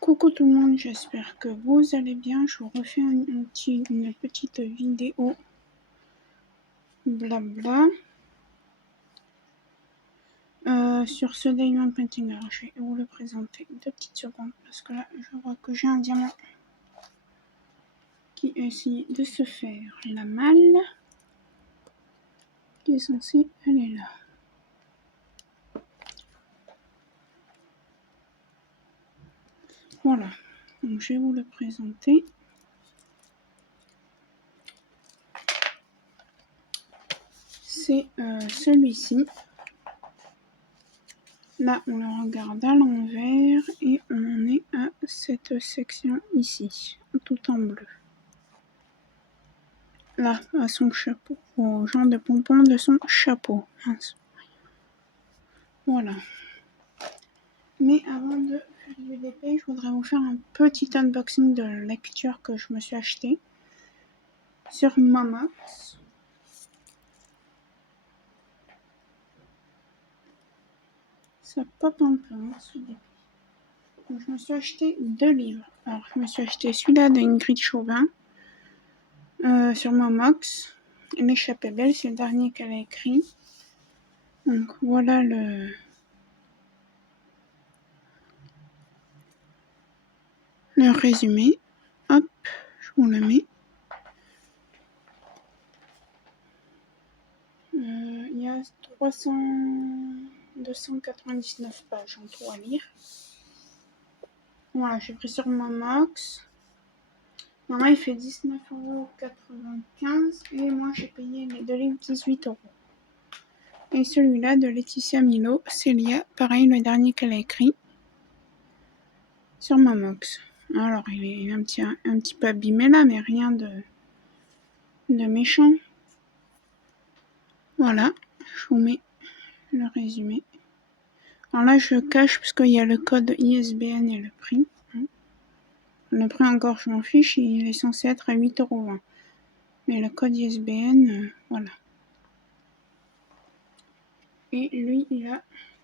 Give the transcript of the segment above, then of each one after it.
Coucou tout le monde, j'espère que vous allez bien. Je vous refais une petite vidéo blabla sur ce Diamond Painting. Alors, je vais vous le présenter 2 petites secondes parce que là je vois que j'ai un diamant qui essaie de se faire la malle, qui est censé aller là. Voilà, donc je vais vous le présenter. C'est celui-ci. Là, on le regarde à l'envers et on en est à cette section ici, tout en bleu. Là, à son chapeau, au genre de pompon de son chapeau. Voilà. Mais avant de faire du DP, je voudrais vous faire un petit unboxing de lecture que je me suis acheté sur Momox. Ça pop un peu, hein, ce DP. Donc, je me suis acheté 2 livres. Alors, je me suis acheté celui-là d'Ingrid Chauvin sur Momox. L'échappée belle, c'est le dernier qu'elle a écrit. Donc, voilà le résumé. Hop, je vous le mets. Il y a 299 pages en tout à lire. Voilà, j'ai pris sur Momox. Normalement, il fait 19,95 € et moi j'ai payé les 2 livres 18 €. Et celui-là de Laetitia Milo, Célia, pareil, le dernier qu'elle a écrit sur Momox. Alors, il est un petit peu abîmé là, mais rien de méchant. Voilà, je vous mets le résumé. Alors là, je cache parce qu'il y a le code ISBN et le prix. Le prix encore, je m'en fiche, il est censé être à 8,20 €. Mais le code ISBN, voilà. Et lui, il a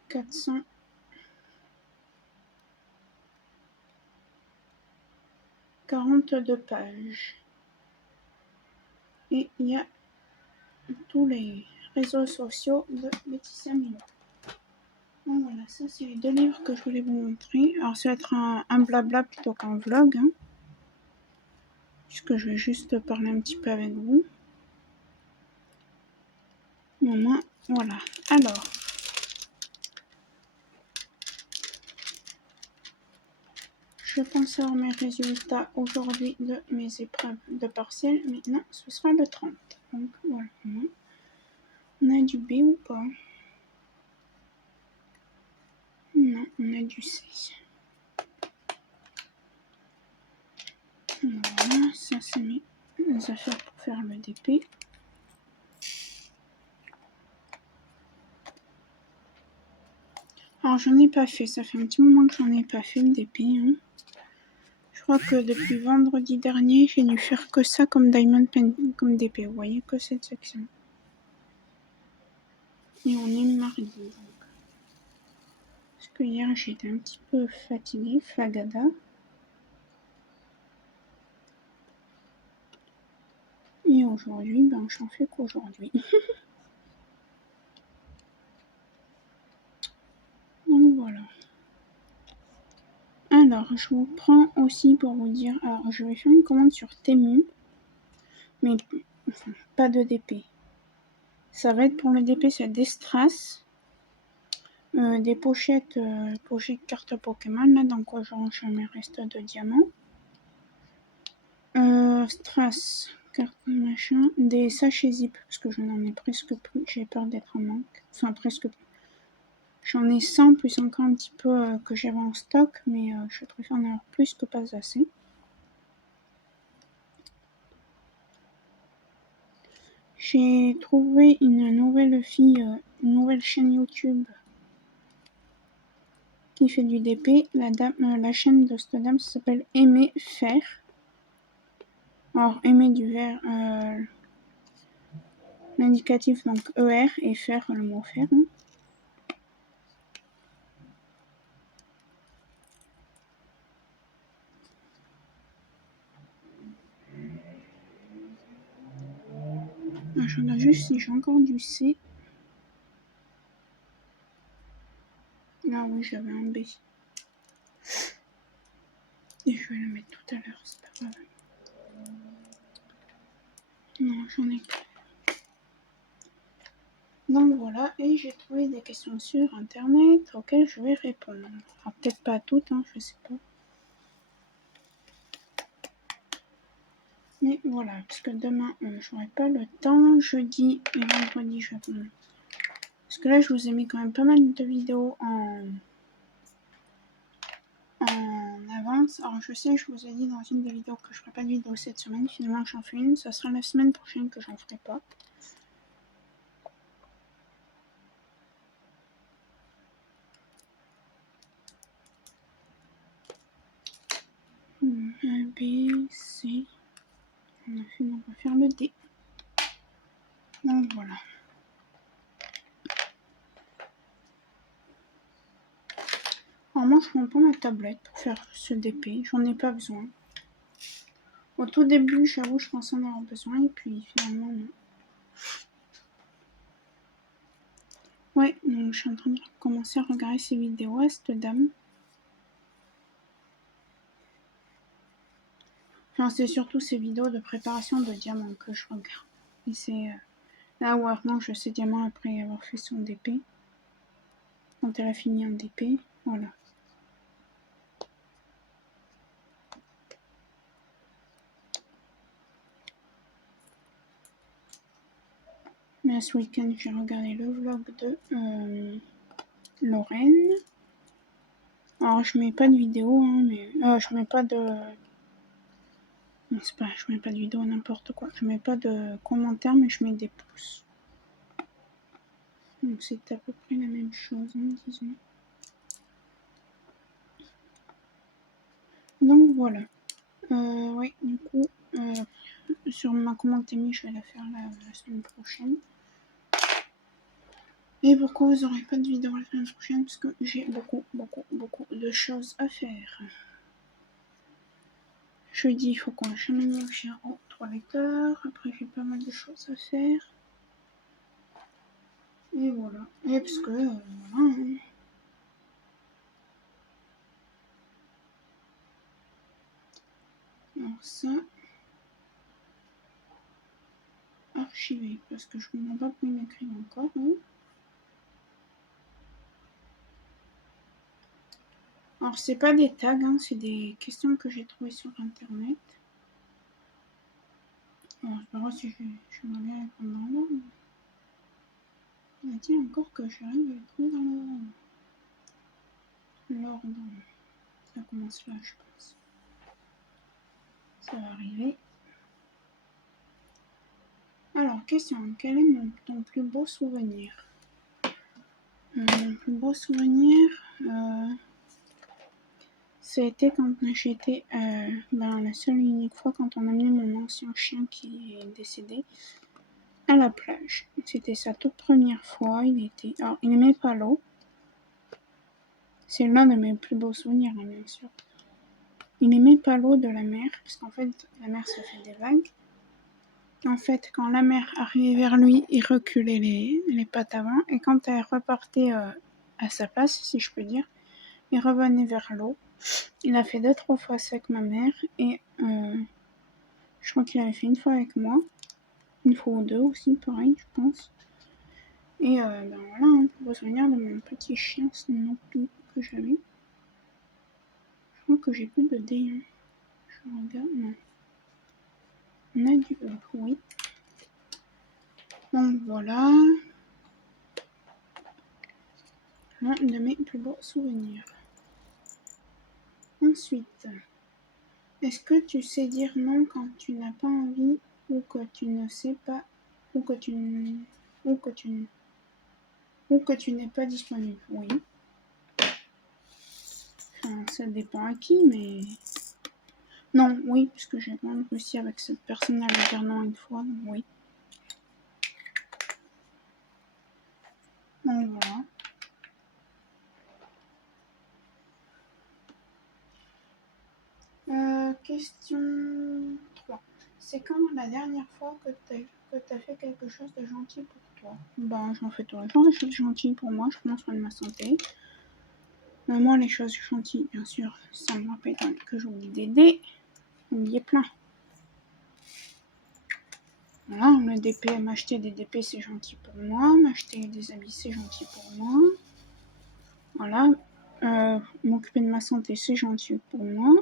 442 pages. Et il y a tous les réseaux sociaux de Laetitia Milo. Donc voilà, ça c'est les 2 livres que je voulais vous montrer. Alors ça va être un blabla plutôt qu'un vlog, hein, puisque je vais juste parler un petit peu avec vous. Au moins, voilà. Alors, je pense avoir mes résultats aujourd'hui de mes épreuves de partiel, mais non, ce sera le 30. Donc voilà. On a du B ou pas? Non, on a du C. Voilà, ça c'est mes affaires pour faire le DP. Alors j'en ai pas fait, ça fait un petit moment que j'en ai pas fait le DP. Hein. Je crois que depuis vendredi dernier, j'ai dû faire que ça comme Diamond Pen, comme DP. Vous voyez, que cette section. Et on est mardi. Donc. Parce que hier j'étais un petit peu fatiguée, flagada. Et aujourd'hui, ben j'en fais qu'aujourd'hui. Donc voilà. Alors, je vous prends aussi pour vous dire, alors je vais faire une commande sur Temu, mais enfin, pas de DP. Ça va être pour le DP, c'est des strass, des pochettes, cartes Pokémon, là dans quoi je range mes restes de diamants. Strass, carte machin, des sachets zip, parce que je n'en ai presque plus, j'ai peur d'être en manque, enfin presque plus. J'en ai 100 plus encore un petit peu que j'avais en stock, mais je préfère en avoir plus que pas assez. J'ai trouvé une nouvelle fille, une nouvelle chaîne YouTube qui fait du DP. La chaîne de cette dame s'appelle Aimer Faire. Alors, aimer du vert, l'indicatif donc ER et faire le mot faire. Hein. juste si j'ai encore du C. Ah oui, j'avais un B. Et je vais le mettre tout à l'heure, c'est pas grave. Non, j'en ai plus. Donc voilà, et j'ai trouvé des questions sur internet auxquelles je vais répondre. Alors peut-être pas toutes, hein, je sais pas. Mais voilà, parce que demain, j'aurai pas le temps. Jeudi et vendredi, je vais... Parce que là, je vous ai mis quand même pas mal de vidéos en avance. Alors je sais, je vous ai dit dans une des vidéos que je ferai pas de vidéo cette semaine. Finalement, j'en fais une. Ça sera la semaine prochaine que j'en ferai pas. A, B, C. On a fait, on va faire le D. Donc voilà. Alors moi, je prends pas ma tablette pour faire ce DP. J'en ai pas besoin. Au tout début, j'avoue, je pensais en avoir besoin. Et puis finalement, non. Ouais, donc je suis en train de commencer à regarder ces vidéos à cette dame. Enfin, c'est surtout ces vidéos de préparation de diamants que je regarde. Et c'est là où Armand, je sais diamant après avoir fait son DP. Quand elle a fini un DP, voilà. Mais ce week-end, j'ai regardé le vlog de Lorraine. Alors, je mets pas de vidéo, hein, mais je mets pas de... Non, c'est pas, je mets pas de vidéo, n'importe quoi. Je mets pas de commentaires, mais je mets des pouces. Donc, c'est à peu près la même chose, hein, disons. Donc, voilà. Oui, du coup, sur ma commande Temu, je vais la faire la semaine prochaine. Et pourquoi vous n'aurez pas de vidéo la semaine prochaine? Parce que j'ai beaucoup de choses à faire. Jeudi, il faut qu'on achemine le chien au toiletteur. Après, j'ai pas mal de choses à faire. Et voilà. Et parce que, voilà. Hein. Alors ça, archiver, parce que je ne comprends pas pourquoi il m'écrit encore. Hein. Alors c'est pas des tags, hein, c'est des questions que j'ai trouvées sur internet. Alors je vais voir si je m'en vais répondre dans l'ordre. Il a-t-il encore que j'arrive à les trouver dans l'ordre? Ça commence là, je pense. Ça va arriver. Alors, question. Quel est ton plus beau souvenir? Mon plus beau souvenir, c'était quand j'étais, la seule et unique fois quand on a amené mon ancien chien qui est décédé à la plage. C'était sa toute première fois. Alors, il n'aimait pas l'eau. C'est l'un de mes plus beaux souvenirs, hein, bien sûr. Il n'aimait pas l'eau de la mer, parce qu'en fait, la mer, ça fait des vagues. En fait, quand la mer arrivait vers lui, il reculait les pattes avant, et quand elle repartait à sa place, si je peux dire, il revenait vers l'eau. Il a fait 2-3 fois ça avec ma mère, et je crois qu'il avait fait une fois avec moi, une fois ou deux aussi, pareil, je pense. Et ben voilà, un beau souvenir de mon petit chien Snoopy que j'avais. Je crois que j'ai plus de dés. Hein. Je regarde, non. On a du E, oui. Donc voilà. L'un de mes plus beaux souvenirs. Ensuite, est-ce que tu sais dire non quand tu n'as pas envie ou que tu ne sais pas ou que tu n'es pas disponible? Oui. Enfin, ça dépend à qui, mais non, oui, puisque j'ai quand même réussi avec cette personne à lui dire non une fois, donc oui. Donc voilà. Question 3. C'est quand la dernière fois que t'as fait quelque chose de gentil pour toi? Ben, j'en fais tout le temps des choses gentilles pour moi, je prends soin de ma santé. Mais moi, les choses gentilles, bien sûr, ça me rappelle que j'oublie d'aider. Il y est plein. Voilà, le DP, m'acheter des DP, c'est gentil pour moi. M'acheter des habits, c'est gentil pour moi. Voilà. M'occuper de ma santé, c'est gentil pour moi.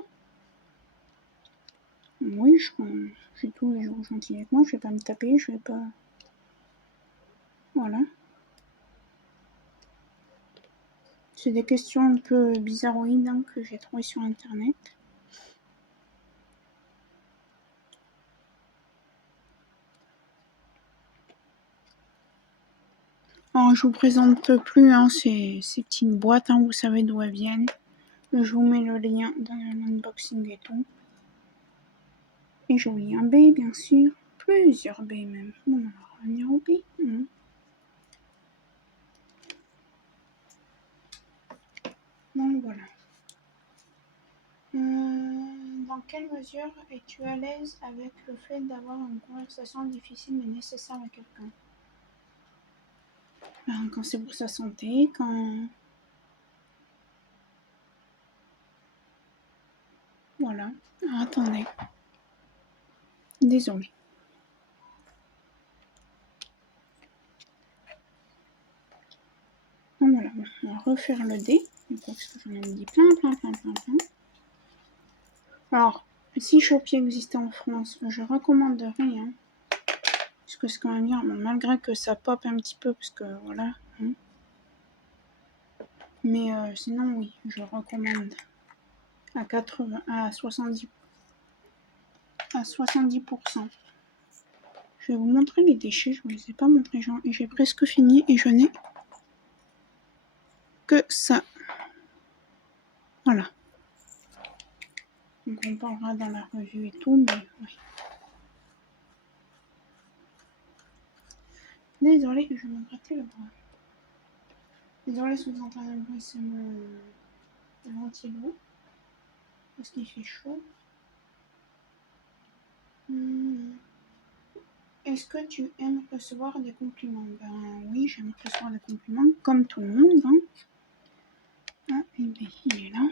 Oui, j'ai tous les jours gentil avec moi. Je vais pas me taper, je vais pas... Voilà. C'est des questions un peu bizarroïdes hein, que j'ai trouvées sur Internet. Alors, je vous présente plus hein, ces petites boîtes, hein, vous savez d'où elles viennent. Je vous mets le lien dans l'unboxing et tout. Et j'ai oublié un B, bien sûr. Plusieurs B même. Bon, on va revenir au B. Donc voilà. Dans quelle mesure es-tu à l'aise avec le fait d'avoir une conversation difficile mais nécessaire avec quelqu'un? Quand c'est pour sa santé, quand... Voilà. Ah, attendez. Désolée. Donc voilà, on va refaire le dé. Parce que j'en ai dit plein. Alors, si Shopee existait en France, je recommanderais, hein, parce que c'est quand même bien, malgré que ça pop un petit peu, parce que voilà. Hein. Mais sinon, oui, je recommande à 80, à 70%. Je vais vous montrer les déchets, je ne vous les ai pas montrés, j'ai presque fini et je n'ai que ça. Voilà. Donc on parlera dans la revue et tout, mais oui. Désolée, je me grattais le bras. Désolée si vous entendez le bruit, c'est mon ventilo. Parce qu'il fait chaud. Est-ce que tu aimes recevoir des compliments? Ben oui, j'aime recevoir des compliments, comme tout le monde. Hein. Ah, et bien, il est là.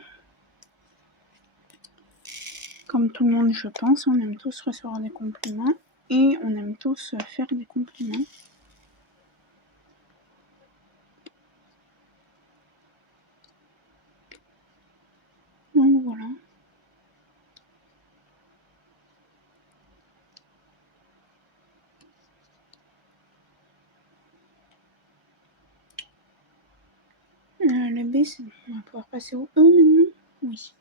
Comme tout le monde, je pense, on aime tous recevoir des compliments. Et on aime tous faire des compliments. Donc voilà. Le B, on va pouvoir passer au E maintenant. Oui.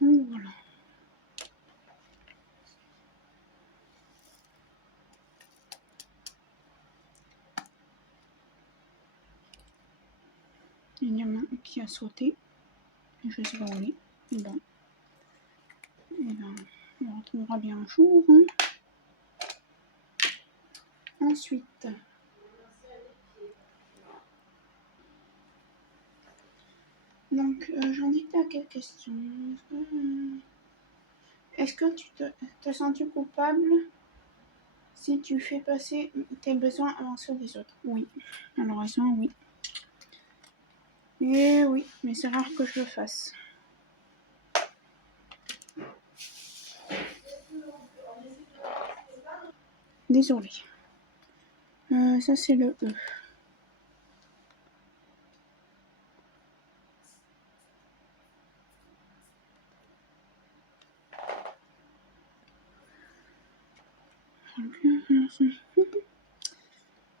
Donc voilà. Il y en a un qui a sauté. Je sais pas où il est. Bon. Et ben, on le retrouvera bien un jour. Hein. Ensuite. Donc, j'en étais à quelle question? Est-ce que tu te sens-tu coupable si tu fais passer tes besoins avant ceux des autres? Oui. Malheureusement, oui. Et oui, mais c'est rare que je le fasse. Désolée. Ça, c'est le E.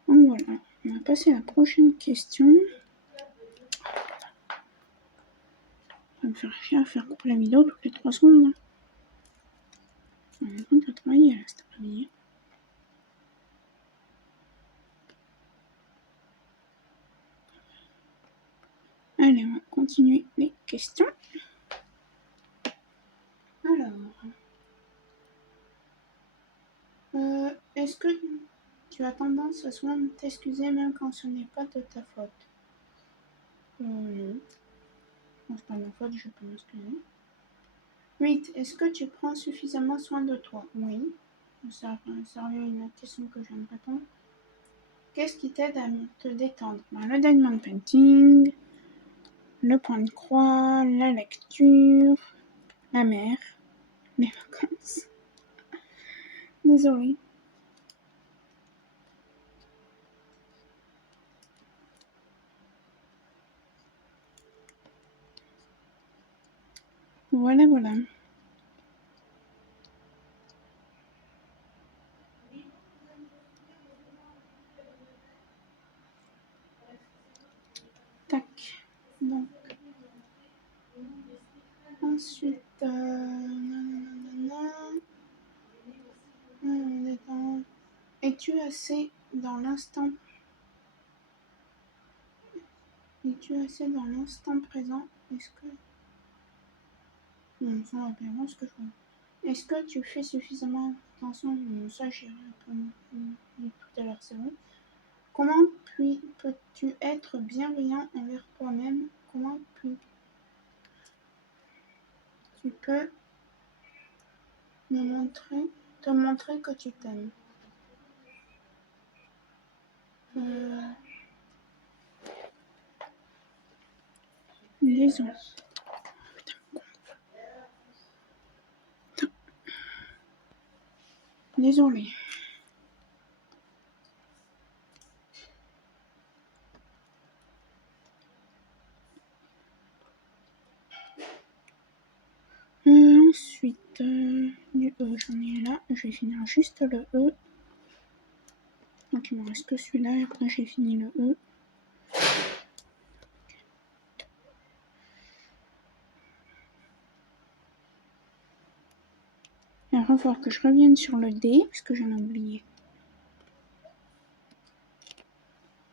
Donc voilà, on va passer à la prochaine question. Ça va me faire chier à faire couper la vidéo toutes les 3 secondes. On est en train de travailler là, cet après-midi. Allez, on va continuer les questions. Alors, est-ce que tu as tendance à souvent t'excuser même quand ce n'est pas de ta faute? Non. Bon, c'est pas ma faute, je peux m'excuser. 8. Est-ce que tu prends suffisamment soin de toi? Oui. Ça revient à une question que je viens de répondre. Qu'est-ce qui t'aide à te détendre? Le diamond painting, le point de croix, la lecture, la mer, les vacances. Désolée. Voilà, voilà. Tac. Donc. Ensuite, es-tu assez dans l'instant? Es-tu assez dans l'instant présent? Est-ce que... Non, ça va bien ce que je vois. Est-ce que tu fais suffisamment attention? Ça, j'ai répondu tout à l'heure, c'est bon. Comment peux-tu être bienveillant envers toi-même? Comment tu peux te montrer que tu t'aimes? Désolé. Désolée. Ensuite, du E, j'en ai là. Je vais finir juste le E. Donc il me reste que celui-là et après j'ai fini le E. Il va falloir que je revienne sur le D parce que j'en ai oublié.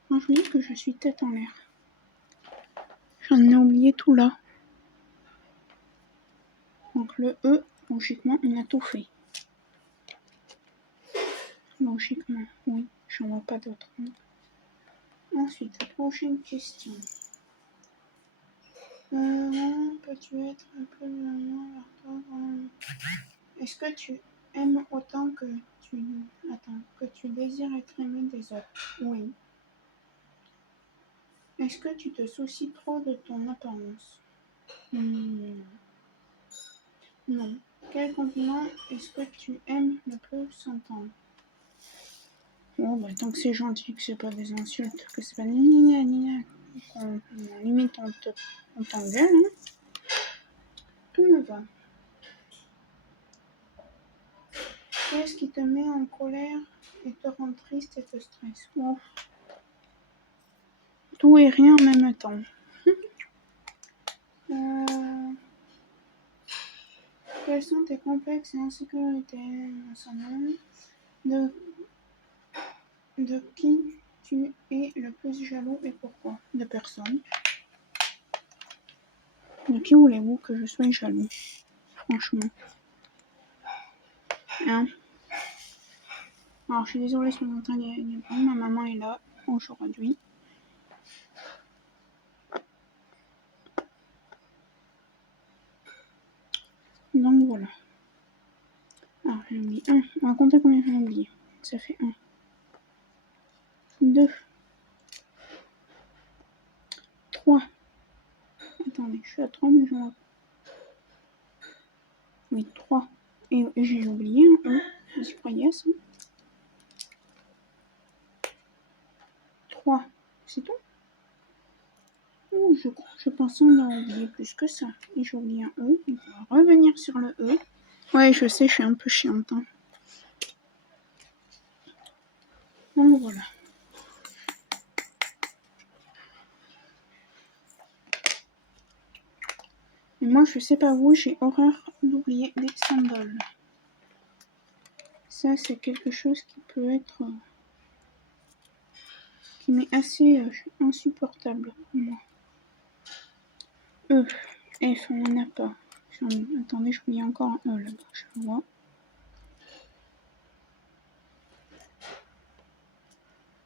Quand je dis que je suis tête en l'air. J'en ai oublié tout là. Donc le E, logiquement, on a tout fait. Logiquement, oui, j'en vois pas d'autres. Ensuite, la prochaine question. Peux-tu être un peu loin vers toi? Est-ce que tu aimes autant que tu désires être aimé des autres? Oui. Est-ce que tu te soucies trop de ton apparence? Non. Quel compliment est-ce que tu aimes le plus entendre? Oh, bah, tant que c'est gentil, que c'est pas des insultes, que c'est pas limite on t'engueule, hein. Tout me va. Qu'est-ce qui te met en colère et te rend triste et te stresse? Oh. Tout et rien en même temps. Quels sont tes complexes et insécurités? De qui tu es le plus jaloux et pourquoi? De personne. De qui voulez-vous que je sois jaloux? Franchement. Hein? Alors, je suis désolée si vous entendez du bruit. Ma maman est là aujourd'hui. Donc voilà. Alors, j'ai oublié 1. On va compter combien j'ai oublié. Ça fait 1. 2. 3. Attendez, je suis à 3, mais je vois. Oui, 3. Et j'ai oublié un E. Vous y croyez à ça? 3. C'est tout? Oh, je pensais en avoir oublié plus que ça. Et j'ai oublié un E. Donc on va revenir sur le E. Ouais, je sais, je suis un peu chiante. Hein. Donc voilà. Et moi, je sais pas vous, j'ai horreur d'oublier des symboles. Ça, c'est quelque chose qui peut être... qui m'est assez insupportable pour moi. E, F, on n'en a pas. Attendez, je lis encore un E là-bas, je vois.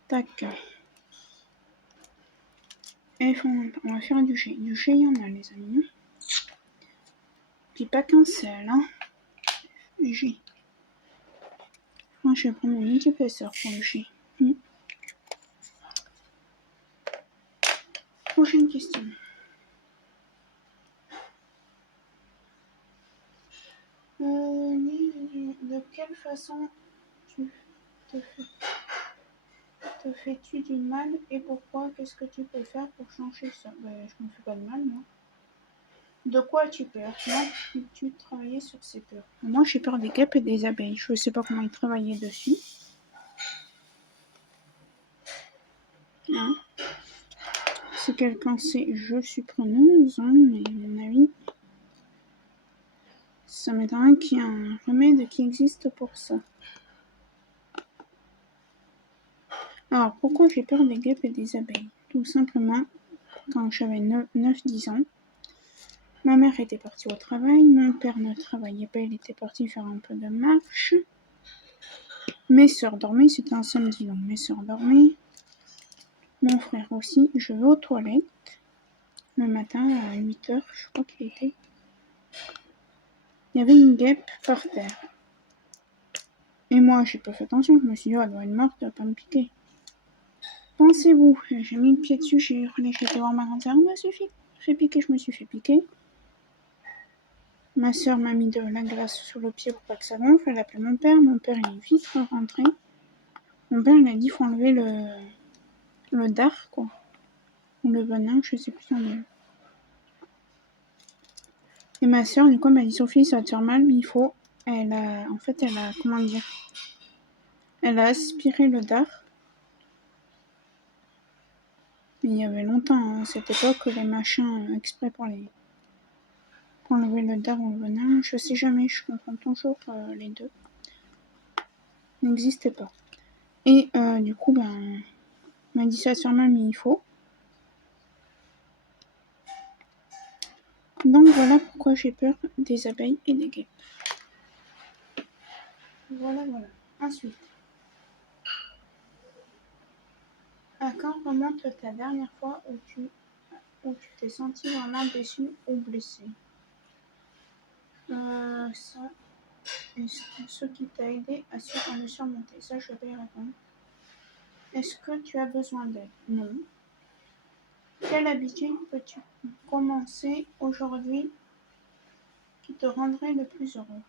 Tac. Et on va faire du G. Du G, il y en a, les amis. Puis pas qu'un seul, hein. G. Moi, je vais prendre mon multiplesseur pour le G. Prochaine question. De quelle façon te fais-tu du mal et pourquoi? Qu'est-ce que tu peux faire pour changer ça? Je me fais pas de mal, moi. De quoi as-tu peur? Comment peux-tu travailler sur ces peurs? Moi, j'ai peur des guêpes et des abeilles. Je ne sais pas comment ils travaillaient dessus. Hein? Si quelqu'un sait, je suis preneuse, hein, mais à mon avis, ça m'étonnerait qu'il y ait un remède qui existe pour ça. Alors, pourquoi j'ai peur des guêpes et des abeilles? Tout simplement, quand j'avais 9-10 ans, ma mère était partie au travail, mon père ne travaillait pas, il était parti faire un peu de marche. Mes sœurs dormaient, c'était un samedi, donc mes sœurs dormaient. Mon frère aussi, je vais aux toilettes. Le matin, à 8h, je crois qu'il était. Il y avait une guêpe par terre. Et moi, j'ai pas fait attention, je me suis dit, oh, elle doit être morte, elle va pas me piquer. Pensez-vous, j'ai mis le pied dessus, j'ai hurlé, j'ai été voir ma grand-sœur, bah suffit, fait piquer, je me suis fait piquer. Ma sœur m'a mis de la glace sur le pied pour pas que ça gonfle, elle a appelé mon père il est vite rentré. Mon père, il a dit, faut enlever le dard, quoi. Ou le venin, je sais plus son nom. Et ma sœur, du coup, m'a dit, Sophie, ça va te faire mal, mais il faut. Elle a, comment dire, elle a aspiré le dard. Il y avait longtemps, à cette époque, les machins exprès pour enlever le dard ou le venin. Je sais jamais, je confonds toujours les deux. N'existait pas. Et du coup, on m'a dit ça sur mal, mais il faut. Donc voilà pourquoi j'ai peur des abeilles et des guêpes. Voilà. Ensuite, à quand remonte ta dernière fois où tu t'es senti vraiment déçu ou blessé? Ça, ce qui t'a aidé à le surmonter. Ça, je vais y répondre. Est-ce que tu as besoin d'aide? Non. Quelle habitude peux-tu commencer aujourd'hui qui te rendrait le plus heureux?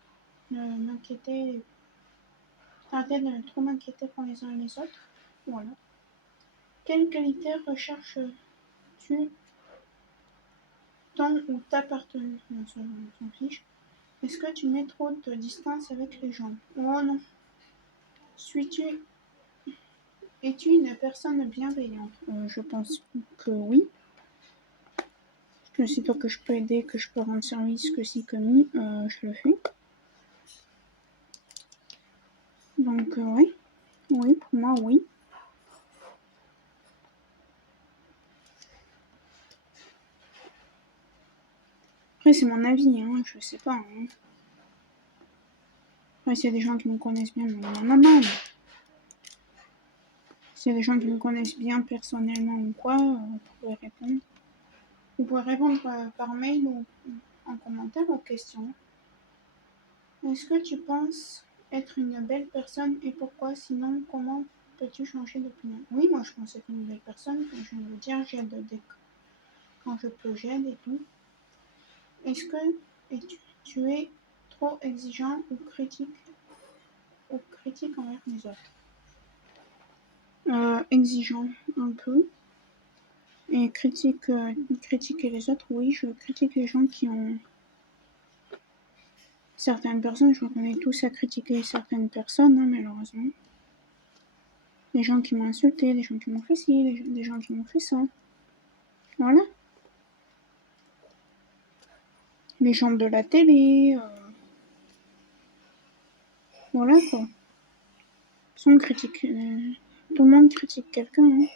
Arrêter de ne trop m'inquiéter pour les uns et les autres. Voilà. Quelle qualité recherches-tu ton ou ta partenaire? Non, ça, on s'en fiche. Est-ce que tu mets trop de distance avec les gens? Oh non. Es-tu une personne bienveillante? Je pense que oui. Que sitôt que je peux aider, que je peux rendre service, que si, que mi, je le fais. Donc, oui. Oui, pour moi, oui. Après, c'est mon avis, hein, je sais pas. Hein. Après, s'il y a des gens qui me connaissent bien, non. S'il y a des gens qui me connaissent bien personnellement ou quoi, vous pouvez répondre. Vous pouvez répondre par mail ou en commentaire aux questions. Est-ce que tu penses être une belle personne et pourquoi? Sinon, comment peux-tu changer d'opinion? Oui, moi je pense être une belle personne. Je viens de le dire, j'aide quand je peux, j'aide et tout. Est-ce que tu es trop exigeant ou critique envers les autres? Exigeant un peu. Et critiquer les autres, oui, je critique les gens qui ont... Certaines personnes, je reconnais tous à critiquer certaines personnes, hein, malheureusement. Des gens qui m'ont insulté, des gens qui m'ont fait ci, des gens qui m'ont fait ça. Voilà. Les gens de la télé. Voilà quoi. Tout le monde critique quelqu'un. Hein.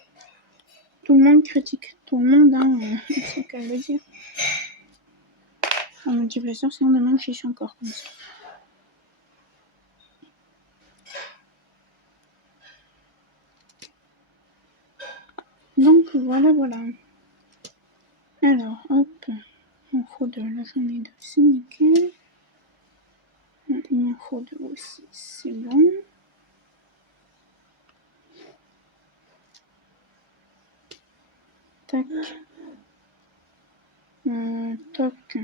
Tout le monde critique tout le monde, hein, c'est qu'à le dire. En multiplication, sinon demain je suis encore comme ça. Donc voilà. Alors, hop, il m'en faut deux. Là, j'en ai deux, c'est nickel. Il m'en faut deux aussi, c'est bon. Tac. Toc.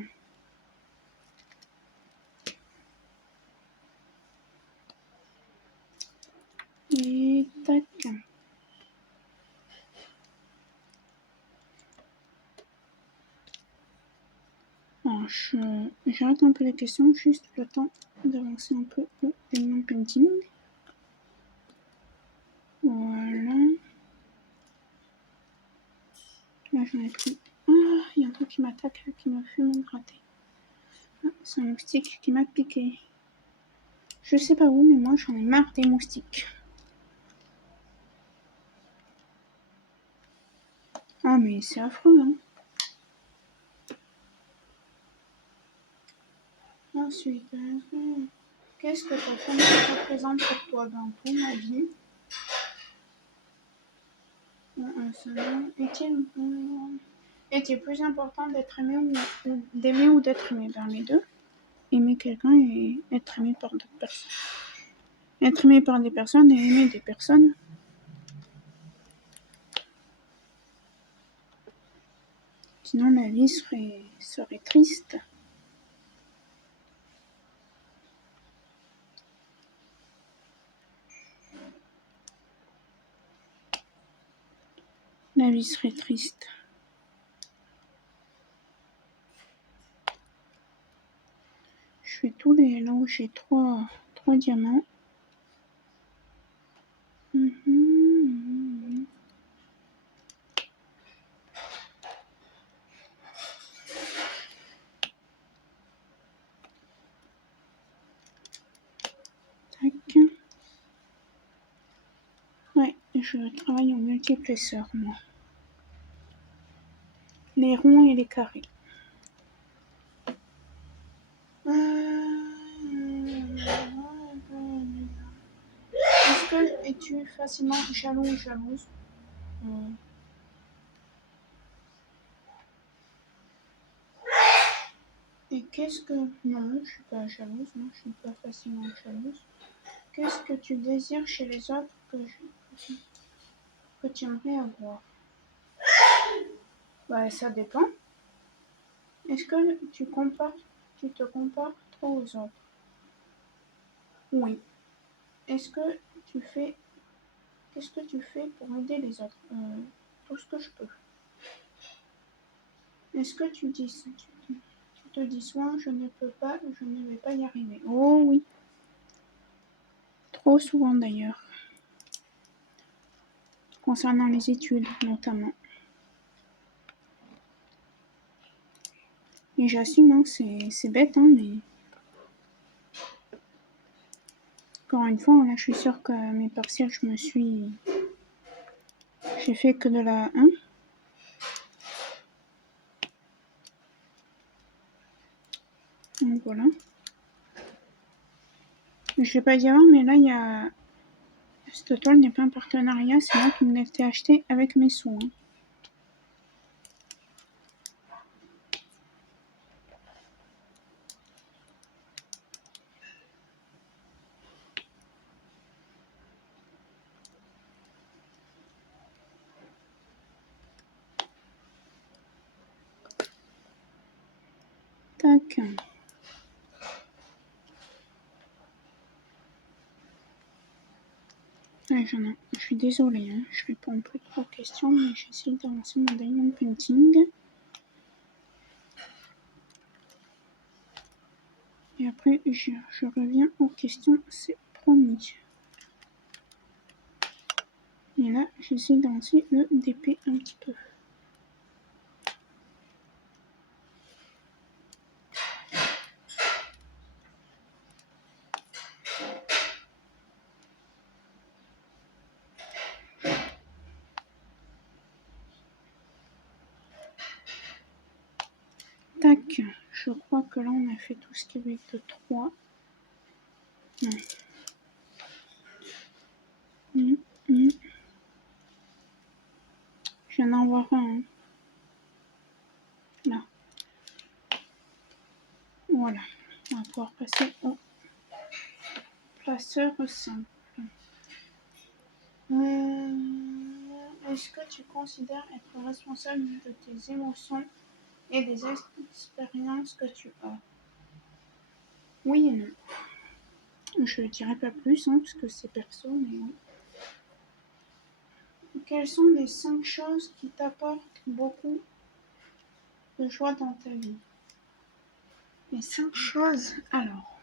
Et tac. Alors, j'arrête un peu les questions, juste le temps d'avancer un peu le diamond painting. Voilà. Là, j'en ai pris. Ah, il y a un truc qui m'attaque, qui me fait me gratter. Ah, c'est un moustique qui m'a piqué. Je sais pas où, mais moi, j'en ai marre des moustiques. Ah, mais c'est affreux, hein. Ensuite, qu'est-ce que ta famille représente pour toi dans ton avis? Est-il plus important d'être aimé ou d'aimer ou d'être aimé? Ben, les deux. Aimer quelqu'un et être aimé par d'autres personnes. Être aimé par des personnes et aimer des personnes. Sinon, la vie serait triste. La vie serait triste. Je fais tous les là où j'ai trois diamants. Tac. Ouais, je travaille en multiplesseur, moi. Les ronds et les carrés. Est-ce que es-tu facilement jaloux ou jalouse? Et qu'est-ce que... Non, je suis pas jalouse, non, je suis pas facilement jalouse. Qu'est-ce que tu désires chez les autres que tu aimerais avoir? Bah, ça dépend. Est-ce que tu te compares trop aux autres? Oui. Qu'est-ce que tu fais pour aider les autres? Tout ce que je peux. Est-ce que tu te dis souvent, je ne peux pas, je ne vais pas y arriver? Oh oui. Trop souvent d'ailleurs. Concernant les études, notamment. Et j'assume, hein, c'est bête, hein, mais... Encore une fois, là, je suis sûre que mes partiels, j'ai fait que de la 1. Donc voilà. Je ne l'ai pas dit avant, mais là, il y a... Cette toile n'est pas un partenariat, c'est moi qui me l'ai été acheté avec mes sous. Hein. Tac. Ouais, je suis désolée, hein. Je réponds plus trop aux questions, mais j'essaie d'avancer mon diamond painting. Et après, je reviens aux questions, c'est promis. Et là, j'essaie d'avancer le DP un petit peu. Tac, je crois que là on a fait tout ce qui avait de 3. Non. Je viens d'en voir un. Voilà, on va pouvoir passer au placeur simple. Est-ce que tu considères être responsable de tes émotions et des expériences que tu as? Oui et non. Je ne dirai pas plus, parce que c'est perso, mais oui. Quelles sont les 5 choses qui t'apportent beaucoup de joie dans ta vie? Les 5 choses, alors,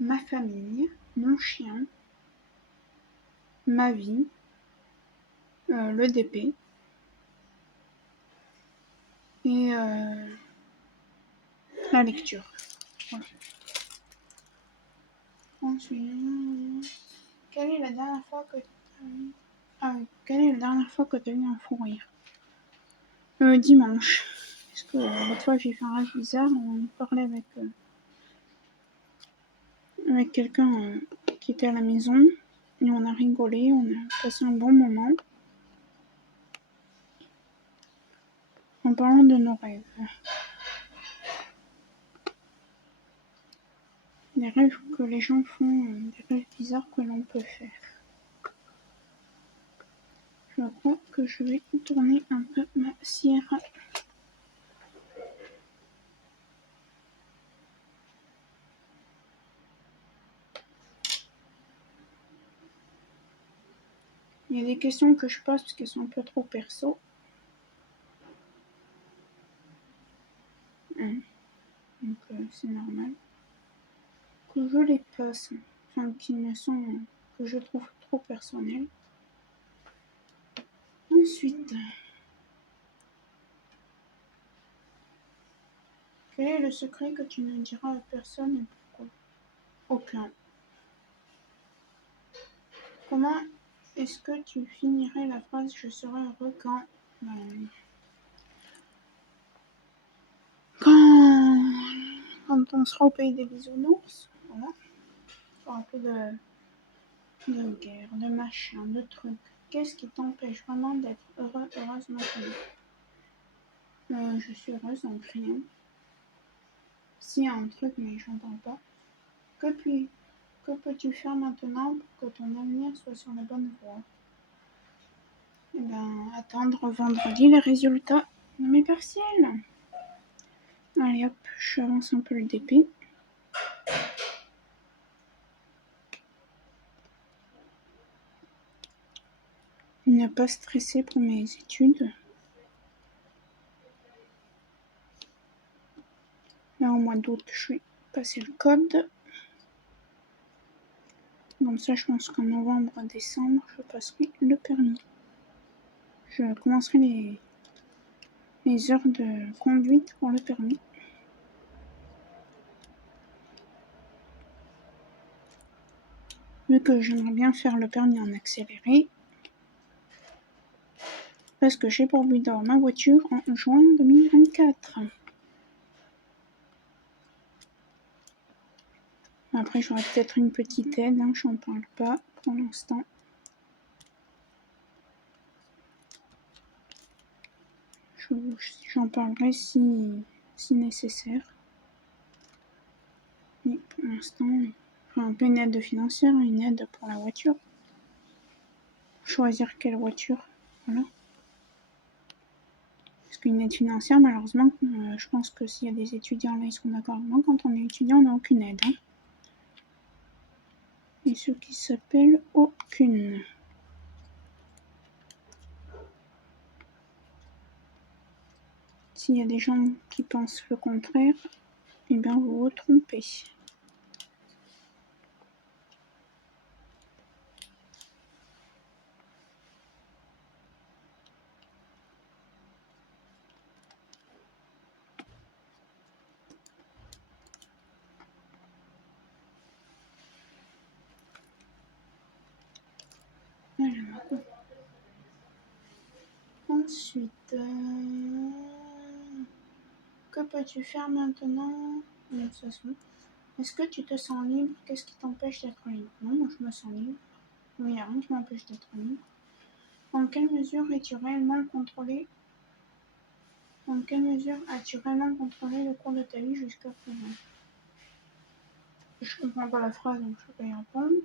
ma famille, mon chien, ma vie, le DP et la lecture. Voilà. Ensuite, quelle est la dernière fois que quelle est la dernière fois que tu as eu un fou rire? Dimanche. Parce que l'autre fois j'ai fait un rêve bizarre, on parlait avec quelqu'un qui était à la maison et on a rigolé, on a passé un bon moment en parlant de nos rêves. Des rêves que les gens font, des rêves bizarres que l'on peut faire. Je crois que je vais tourner un peu ma cire. Il y a des questions que je pose parce qu'elles sont un peu trop perso. Donc c'est normal. Que je les passe, enfin qui me sont, que je trouve trop personnelles. Ensuite, quel est le secret que tu ne diras à personne et pourquoi? Aucun. Comment est-ce que tu finirais la phrase je serai heureux quand quand on sera au pays des bisounours, voilà. Un peu de guerre, de machin, de trucs. Qu'est-ce qui t'empêche vraiment d'être heureux, heureuse maintenant? Je suis heureuse, donc rien. S'il y a un truc, mais j'entends pas. Que peux-tu faire maintenant pour que ton avenir soit sur la bonne voie? Eh ben, attendre vendredi les résultats de mes partiels. Allez hop, j'avance un peu le DP. Ne pas stresser pour mes études. Là, au mois d'août, je vais passer le code. Comme ça, je pense qu'en novembre, décembre, je passerai le permis. Je commencerai les heures de conduite pour le permis. Vu que j'aimerais bien faire le permis en accéléré. Parce que j'ai pour but d'avoir ma voiture en juin 2024. Après, j'aurai peut-être une petite aide, j'en parle pas pour l'instant. J'en parlerai si nécessaire. Mais pour l'instant, un peu une aide financière, une aide pour la voiture. Choisir quelle voiture, voilà. Parce qu'une aide financière, malheureusement, je pense que s'il y a des étudiants là, ils seront d'accord avec moi, quand on est étudiant, on n'a aucune aide. Et ce qui s'appelle aucune. S'il y a des gens qui pensent le contraire, eh bien vous vous trompez. Alors, ensuite, que peux-tu faire maintenant? Est-ce que tu te sens libre? Qu'est-ce qui t'empêche d'être libre? Non, moi je me sens libre. Il n'y a rien qui m'empêche d'être libre. En quelle mesure es-tu réellement contrôlé Dans quelle mesure as-tu vraiment contrôlé le cours de ta vie jusqu'à présent? Je comprends pas la phrase, donc je peux y répondre.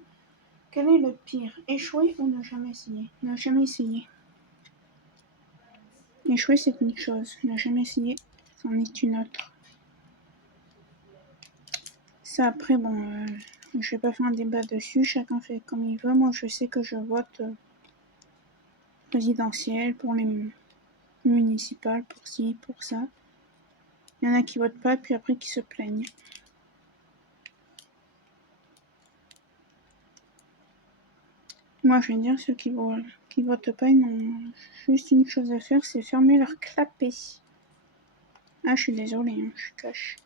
Quel est le pire, échouer ou ne jamais essayer? Ne jamais essayer. Échouer, c'est une chose. Ne jamais essayer, c'en est une autre. Ça, après, bon, je vais pas faire un débat dessus. Chacun fait comme il veut. Moi, je sais que je vote présidentielle pour les municipales, pour ci, pour ça. Il y en a qui votent pas, puis après qui se plaignent. Moi, je vais dire, ceux qui votent pas, ils ont juste une chose à faire, c'est fermer leur clapet. Ah, je suis désolée, hein, je cache.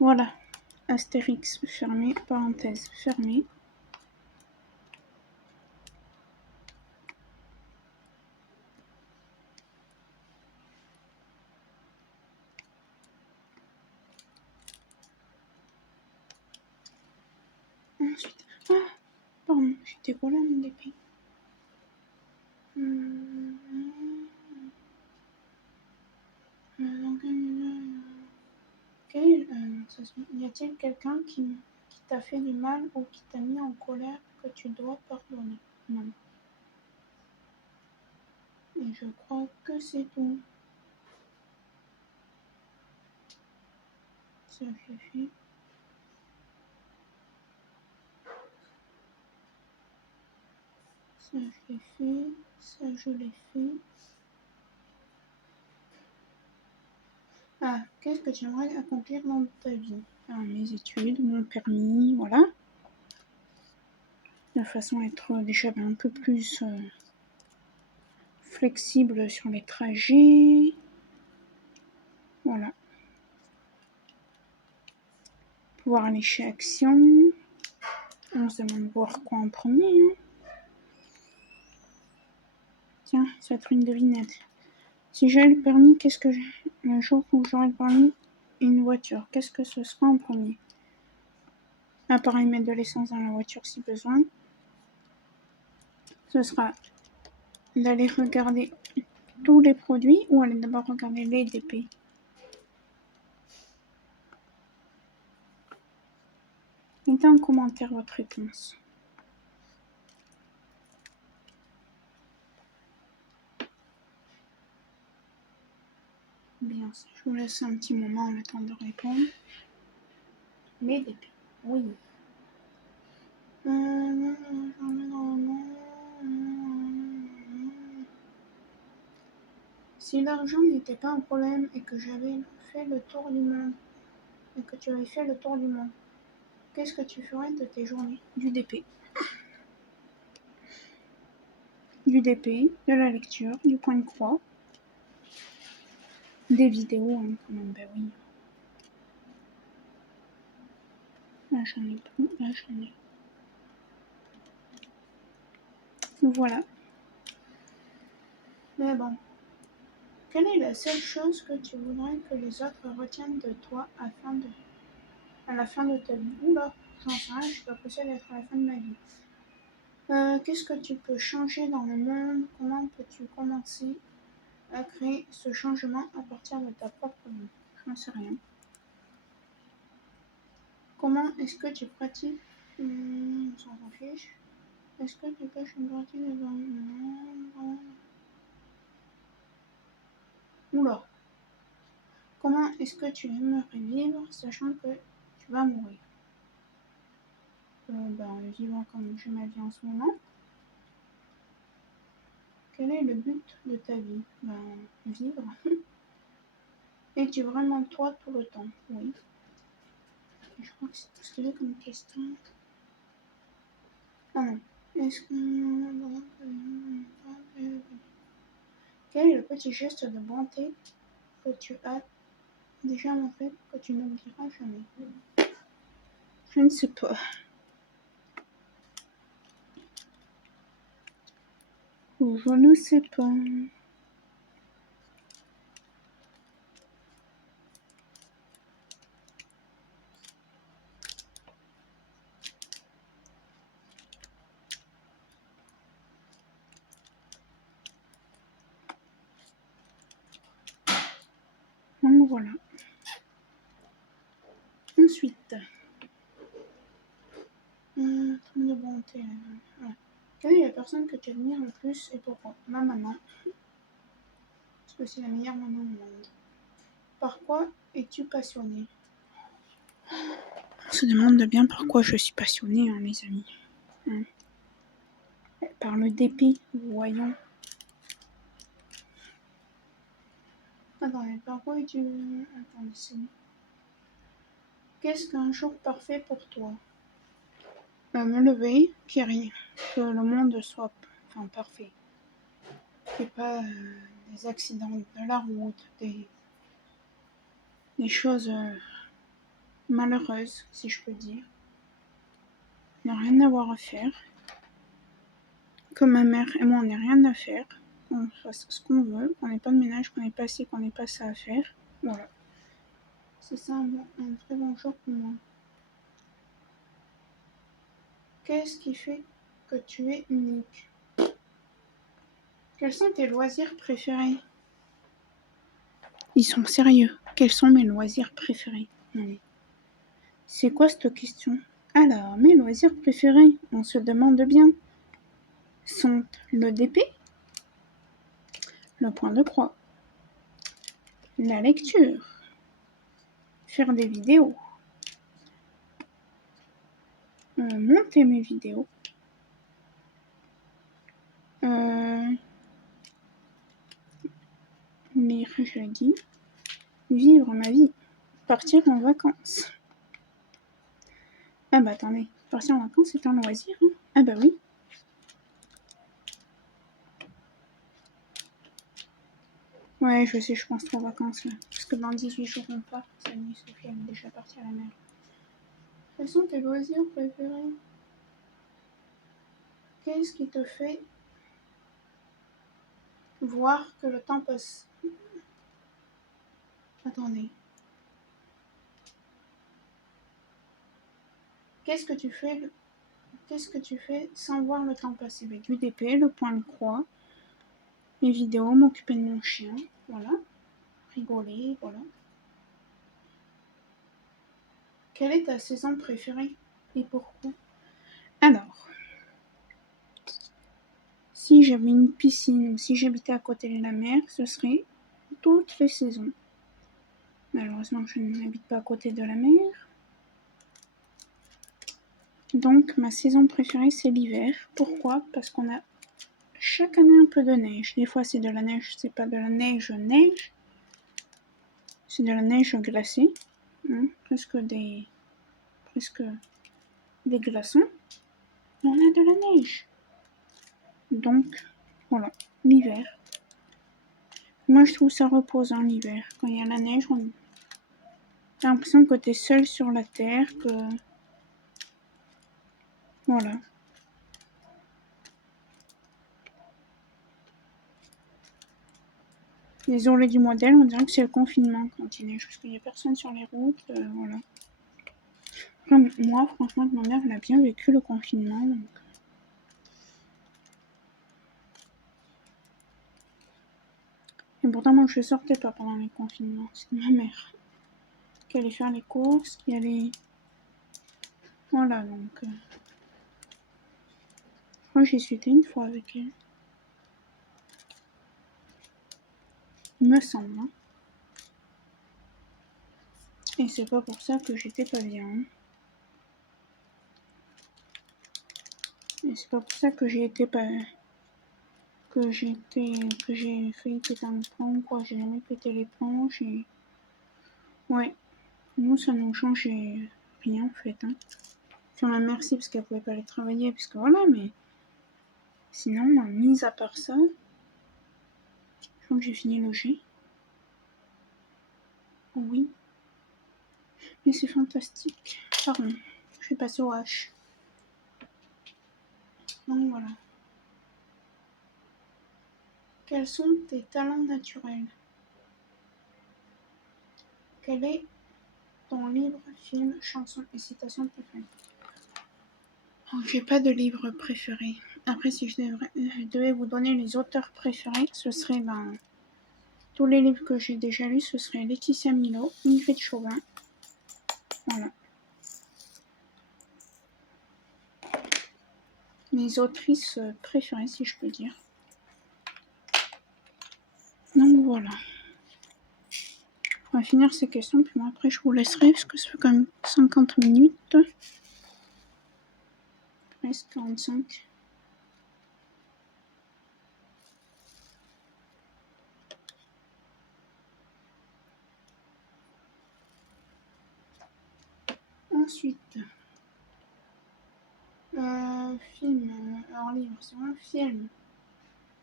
Voilà. Astérix fermé, parenthèse fermée. Ensuite, pardon, j'étais pas là, mon épée. Y a-t-il quelqu'un qui t'a fait du mal ou qui t'a mis en colère que tu dois pardonner? Non. Et je crois que c'est tout. Ça, je l'ai fait. Ça, je l'ai fait. Ça, je l'ai fait. Ah, qu'est-ce que tu aimerais accomplir dans ta vie? Mes études, mon permis, voilà. De façon à être déjà un peu plus flexible sur les trajets. Voilà. Pouvoir aller chez Action. On se demande voir quoi en premier. Hein. Tiens, ça va être une devinette. Si j'ai le permis, qu'est-ce que le jour où j'aurai le permis, une voiture, qu'est-ce que ce sera en premier? À part mettre de l'essence dans la voiture si besoin. Ce sera d'aller regarder tous les produits ou aller d'abord regarder les DP. Mettez en commentaire votre réponse. Bien, je vous laisse un petit moment le temps de répondre. Les DP, oui. Si l'argent n'était pas un problème et que j'avais fait le tour du monde, et que tu avais fait le tour du monde, qu'est-ce que tu ferais de tes journées? Du DP. Du DP, de la lecture, du point de croix, des vidéos, hein, quand même, ben oui. Là, j'en ai plus, là, j'en ai. Voilà. Mais bon. Quelle est la seule chose que tu voudrais que les autres retiennent de toi à la fin de ta vie? Oula, j'en sais rien, je suis pas pressée d'être à la fin de ma vie. Qu'est-ce que tu peux changer dans le monde? Comment peux-tu commencer à créer ce changement à partir de ta propre vie? Je n'en sais rien. Comment est-ce que tu pratiques? On s'en fiche. Est-ce que tu caches une partie de ton monde? Oula. Comment est-ce que tu aimerais vivre sachant que tu vas mourir? Vivre comme je ma vie en ce moment. Quel est le but de ta vie? Vivre. Es-tu vraiment toi tout le temps? Oui. Je crois que c'est tout ce qu'il y a comme question. Ah non. Est-ce que... Quel est le petit geste de bonté que tu as déjà montré que tu n'oublieras jamais? Je ne sais pas. Je ne sais pas. voilà. Ensuite, truc de bonté. Ouais. Quelle est la personne que tu admires le plus et pourquoi? Ma maman. Parce que c'est la meilleure maman au monde. Par quoi es-tu passionnée? On se demande bien pourquoi je suis passionnée, hein, les amis. Hein. Par le dépit, voyons. Attendez, par quoi es-tu... Attendez, c'est... Qu'est-ce qu'un jour parfait pour toi? Me lever, qu'il n'y ait rien. Que le monde soit parfait. Qu'il n'y ait pas des accidents de la route, des choses malheureuses, si je peux dire. Ne rien avoir à faire. Que ma mère et moi, on n'ait rien à faire. Qu'on fasse ce qu'on veut. Qu'on n'ait pas de ménage, qu'on n'ait pas ci, qu'on n'ait pas ça à faire. Voilà. C'est ça un très bon jour pour moi. Qu'est-ce qui fait que tu es unique? Quels sont tes loisirs préférés? Ils sont sérieux. Quels sont mes loisirs préférés? C'est quoi cette question? Alors, mes loisirs préférés, on se demande bien, sont le DP, le point de croix, la lecture, faire des vidéos, monter mes vidéos, lire, je l'ai dit, vivre ma vie, partir en vacances. Ah bah attendez, partir en vacances c'est un loisir, hein? Ah bah oui. Ouais, je sais, je pense trop aux vacances là. Parce que dans 18 jours on part, ça y est, Sophie elle est déjà partie à la mer. Quels sont tes loisirs préférés? Qu'est-ce qui te fait voir que le temps passe? Attendez. Qu'est-ce que tu fais sans voir le temps passer? Du DP, le point de croix, mes vidéos, m'occuper de mon chien, voilà. Rigoler, voilà. Quelle est ta saison préférée et pourquoi? Alors, si j'avais une piscine ou si j'habitais à côté de la mer, ce serait toutes les saisons. Malheureusement, je n'habite pas à côté de la mer. Donc, ma saison préférée, c'est l'hiver. Pourquoi? Parce qu'on a chaque année un peu de neige. Des fois, c'est de la neige, c'est pas de la neige. C'est de la neige glacée. Hein, presque des glaçons. On a de la neige. Donc, voilà, l'hiver. Moi, je trouve ça reposant l'hiver. Quand il y a la neige, t'as l'impression que t'es seul sur la terre, que... Voilà. Les ourlets du modèle, on dirait que c'est le confinement quand il neige, parce qu'il n'y a personne sur les routes, voilà. Enfin, moi, franchement, ma mère, elle a bien vécu le confinement, donc... Et pourtant, moi, je sortais pas pendant les confinements. C'était ma mère qui allait faire les courses, qui allait... Voilà, donc... Moi, j'y suis été une fois avec elle. Il me semble, hein. Et c'est pas pour ça que j'étais pas bien. Et c'est pas pour ça que j'ai été pas... que j'ai failli péter un plomb, quoi. J'ai jamais pété les plombs, Ouais. Nous, ça nous changeait rien, en fait, hein. Enfin, merci, parce qu'elle pouvait pas aller travailler, parce que voilà, mais... Sinon, mis à part ça... Je crois que j'ai fini le G. Oui. Mais c'est fantastique. Pardon. Je vais passer au H. Donc voilà. Quels sont tes talents naturels? Quel est ton livre, film, chanson et citation préférée? Oh, j'ai pas de livre préféré. Après, si je devais vous donner les auteurs préférés, ce serait tous les livres que j'ai déjà lus, ce serait Laetitia Milo, Ingrid Chauvin. Voilà. Mes autrices préférées, si je peux dire. Donc voilà. On va finir ces questions, puis moi, après je vous laisserai, parce que ça fait quand même 50 minutes. Presque 45. Ensuite, film, hors livre, c'est un film.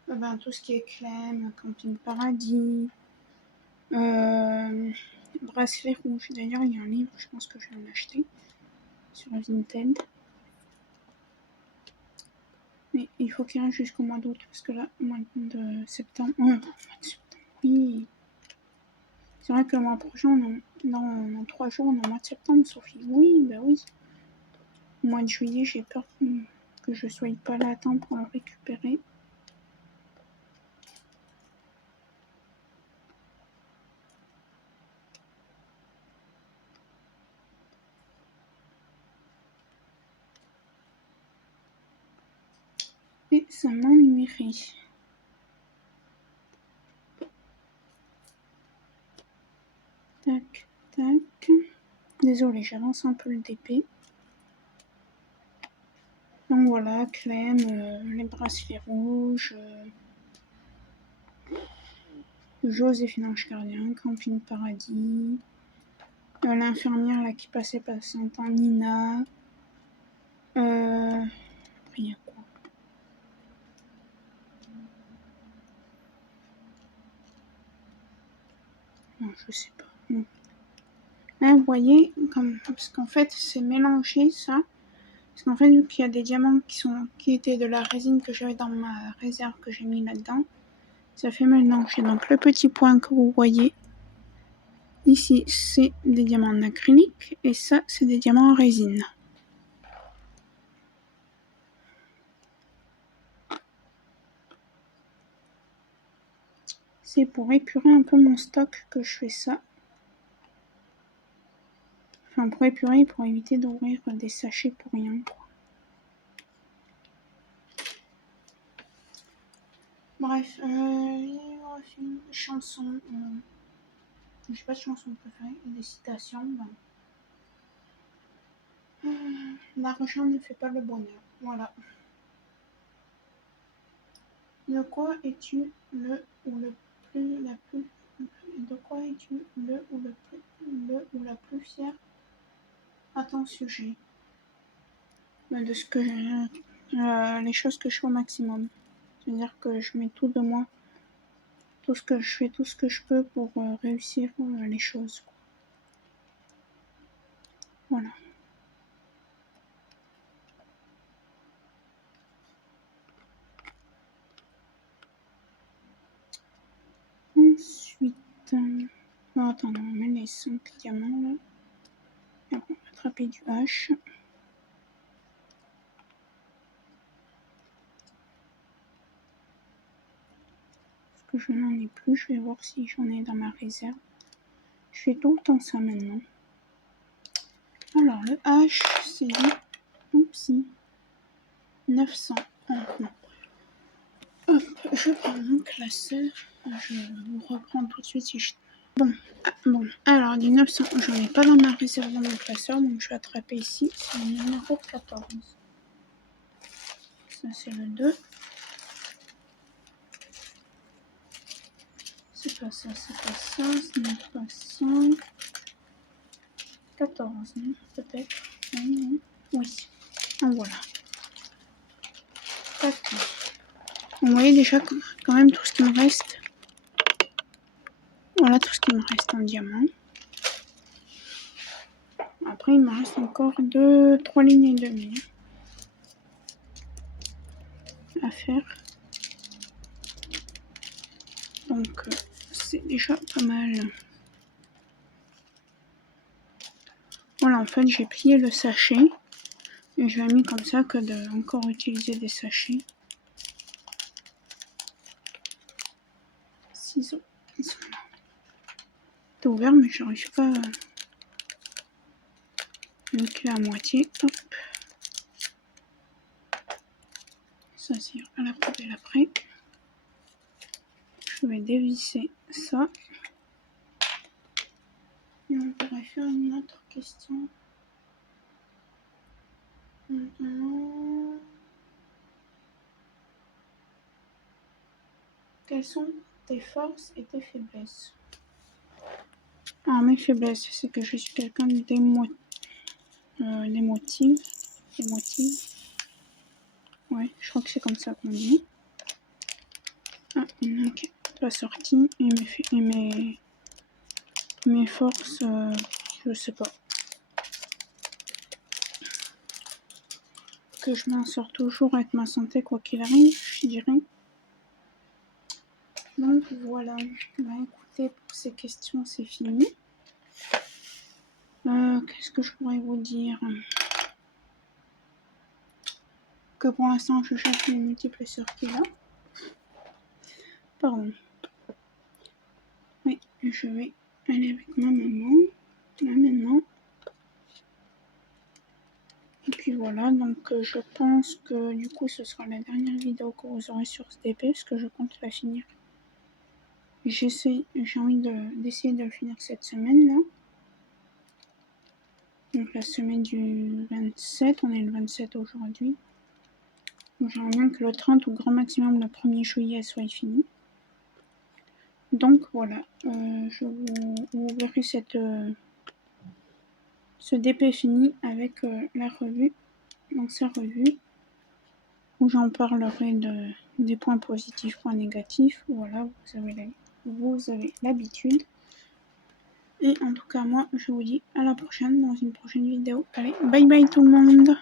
Ben, tout ce qui est Clem, Camping Paradis, Bracelet Rouge. D'ailleurs, il y a un livre, je pense que je vais en acheter sur Vinted. Mais il faut qu'il reste jusqu'au mois d'août, parce que là, au mois de septembre. Oh, mois de septembre, oui. C'est vrai que le mois prochain, dans 3 jours, on est au mois de septembre, Sophie. Oui, bah oui. Au mois de juillet, j'ai peur que je ne sois pas là à temps pour le récupérer. Et ça m'ennuierait. Tac, tac. Désolée, j'avance un peu le DP. Donc voilà, Clem, les bracelets rouges, Joséphine Ange Gardien, Camping Paradis, l'infirmière là qui passait par Saint-Anne, Nina. Après, il y a quoi? Non, je sais pas. Non. Là, vous voyez, parce qu'en fait, c'est mélangé ça. Parce qu'en fait, vu qu'il y a des diamants qui étaient de la résine que j'avais dans ma réserve que j'ai mis là-dedans, ça fait mélanger. Donc le petit point que vous voyez ici, c'est des diamants en acrylique et ça, c'est des diamants en résine. C'est pour épurer un peu mon stock que je fais ça. Enfin, pour épurer, pour éviter d'ouvrir des sachets pour rien. Bref, chansons. J'ai pas de chanson préférée, des citations. L'argent ne fait pas le bonheur. Voilà. De quoi es-tu le ou le plus la plus de quoi es-tu le ou la plus fière à ton sujet? De ce que les choses que je fais au maximum. C'est-à-dire que je mets tout de moi, tout ce que je fais, tout ce que je peux pour réussir les choses. Voilà. Ensuite, attends, on met les 5 diamants là. Et on va attraper du H. Parce que je n'en ai plus, je vais voir si j'en ai dans ma réserve. Je fais tout le temps ça maintenant. Alors le H, c'est du oupsie, 900. Oh, non. Hop, je prends mon classeur. Je vous reprends tout de suite si je... Bon, alors du 900, j'en ai pas dans ma réserve dans mon classeur, donc je vais attraper ici, c'est le numéro 14. Ça c'est le 2. C'est pas ça, ce n'est pas ça. 14, non, peut-être. Oui. En voilà. Tac. Vous voyez déjà quand même tout ce qui me reste. Voilà tout ce qui me reste en diamant. Après, il me reste encore 3 lignes et demie à faire. Donc, c'est déjà pas mal. Voilà, en fait, j'ai plié le sachet. Et je l'ai mis comme ça que de encore utiliser des sachets. Ciseaux. Ils sont reste ouvert, mais j'arrive pas à le à moitié. Hop. Ça c'est à la poubelle après. Je vais dévisser ça. Et on pourrait faire une autre question. Quelles sont tes forces et tes faiblesses? Alors, mes faiblesses, c'est que je suis quelqu'un d'émotive. Ouais, je crois que c'est comme ça qu'on dit. Ah, ok, pas sorti. Et mes forces, je sais pas. Que je m'en sors toujours avec ma santé, quoi qu'il arrive, je dirais. Donc voilà. Bah écoutez, pour ces questions, c'est fini. Qu'est-ce que je pourrais vous dire? Que pour l'instant, je cherche les multiples circuits là. Pardon. Oui, je vais aller avec ma maman. Là maintenant. Et puis voilà, donc je pense que du coup ce sera la dernière vidéo que vous aurez sur ce DP, parce que je compte la finir. J'ai envie d'essayer de le finir cette semaine là. Donc la semaine du 27, on est le 27 aujourd'hui. J'aimerais bien que le 30 ou grand maximum le 1er juillet soit fini. Donc voilà, vous verrez ce DP fini avec la revue, l'ancienne revue, où j'en parlerai des points positifs, points négatifs. Voilà, vous avez l'habitude. Et en tout cas, moi, je vous dis à la prochaine dans une prochaine vidéo. Allez, bye bye tout le monde!